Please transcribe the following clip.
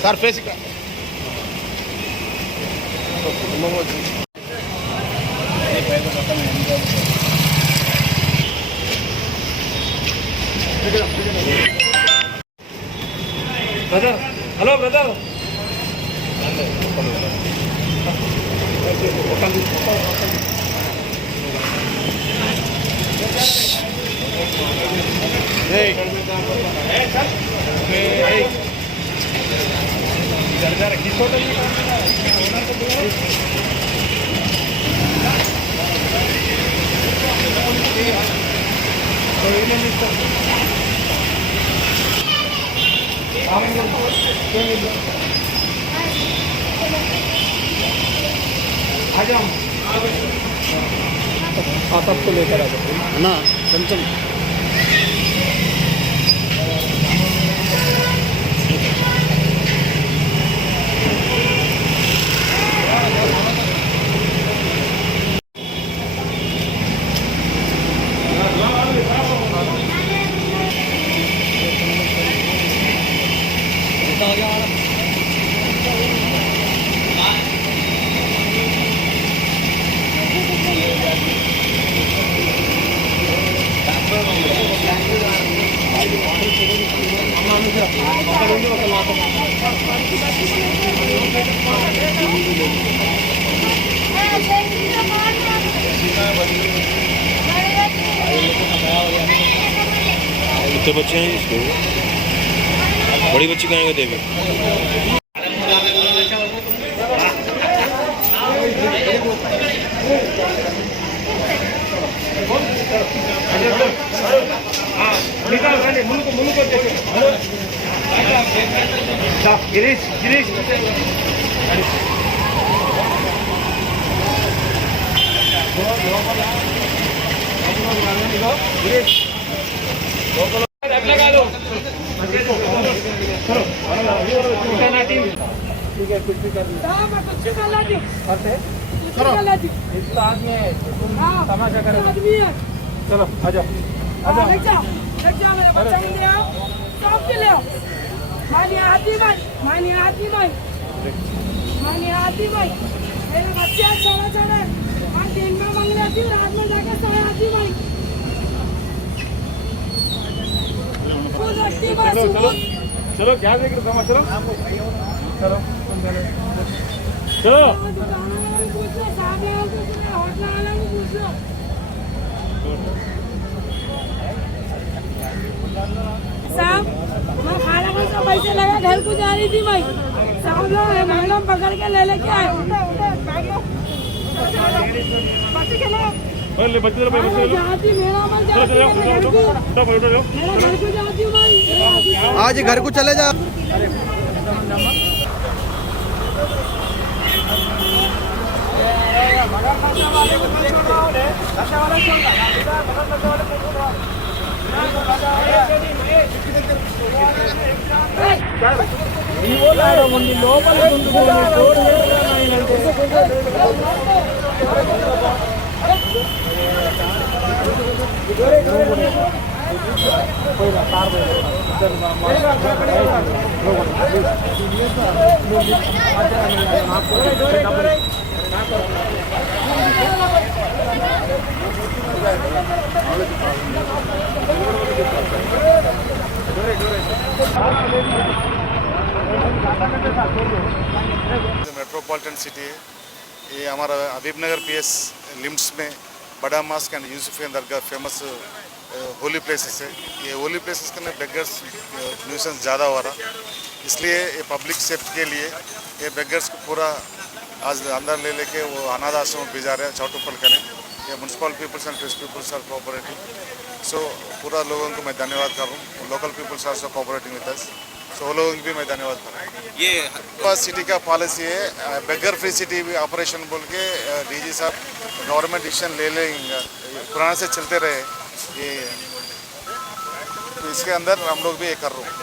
Sir face brother, hello brother. सबको लेकर आ जाओ అన్నా కొంచెం कितने बच्चे हैं इसको? बड़ी बच्ची कहाँ गए देवे? गिरीश गिरीश तमाशा करो. चलो आजा आजा मेरे बच्चा को ले आओ, सबके ले आओ. मानिए आती भाई, मानिए आती भाई, मानिए आती भाई. मेरे बच्चे आज चढ़ा चढ़े, हम दिन में मंग लेती हूँ, रात में जाके सोए आती भाई. खुद रखती भाई सुबह. चलो क्या देख रहे हो? चलो चलो चलो. दुकान वाला भी पूछ लो, साहब वाला भी पूछ लो, होटल वाला भी पूछ लो. साहब मैं खाना का पैसे लगा घर को जा रही थी भाई. साहब लोग महंगा पकड़ के ले लेके आए. ले बच्चे लो बच्चे लो. जाती मेरा मन जाती मेरा घर को जाती हूँ भाई. आज घर को चले जा. मेट्रोपॉलिटन सिटी है ये. हमारा हबीब नगर पीएस लिम्स में बड़ा मास्क एंड यूसुफियन दरगाह फेमस होली प्लेसेस है. ये होली प्लेसेस के अंदर बेगर्स न्यूसेंस ज़्यादा हो रहा, इसलिए ये पब्लिक सेफ्टी के लिए ये बेगर्स को पूरा आज अंदर ले लेके वो अनाथ आश्रम भेजा रहे हैं चौटुपल करें. ये municipal peoples and trust peoples are cooperating. So पूरा लोगों को मैं धन्यवाद कर रहा हूँ. Local peoples are cooperating with us. So वो लोगों को भी मैं धन्यवाद कर रहा हूँ. ये सिटी का पॉलिसी है बेगर फ्री सिटी ऑपरेशन बोल के डीजी साहब गवर्नमेंट डिसीजन ले लेंगे. पुराने से चलते रहे ये, तो इसके अंदर हम लोग भी ये कर रहे हैं.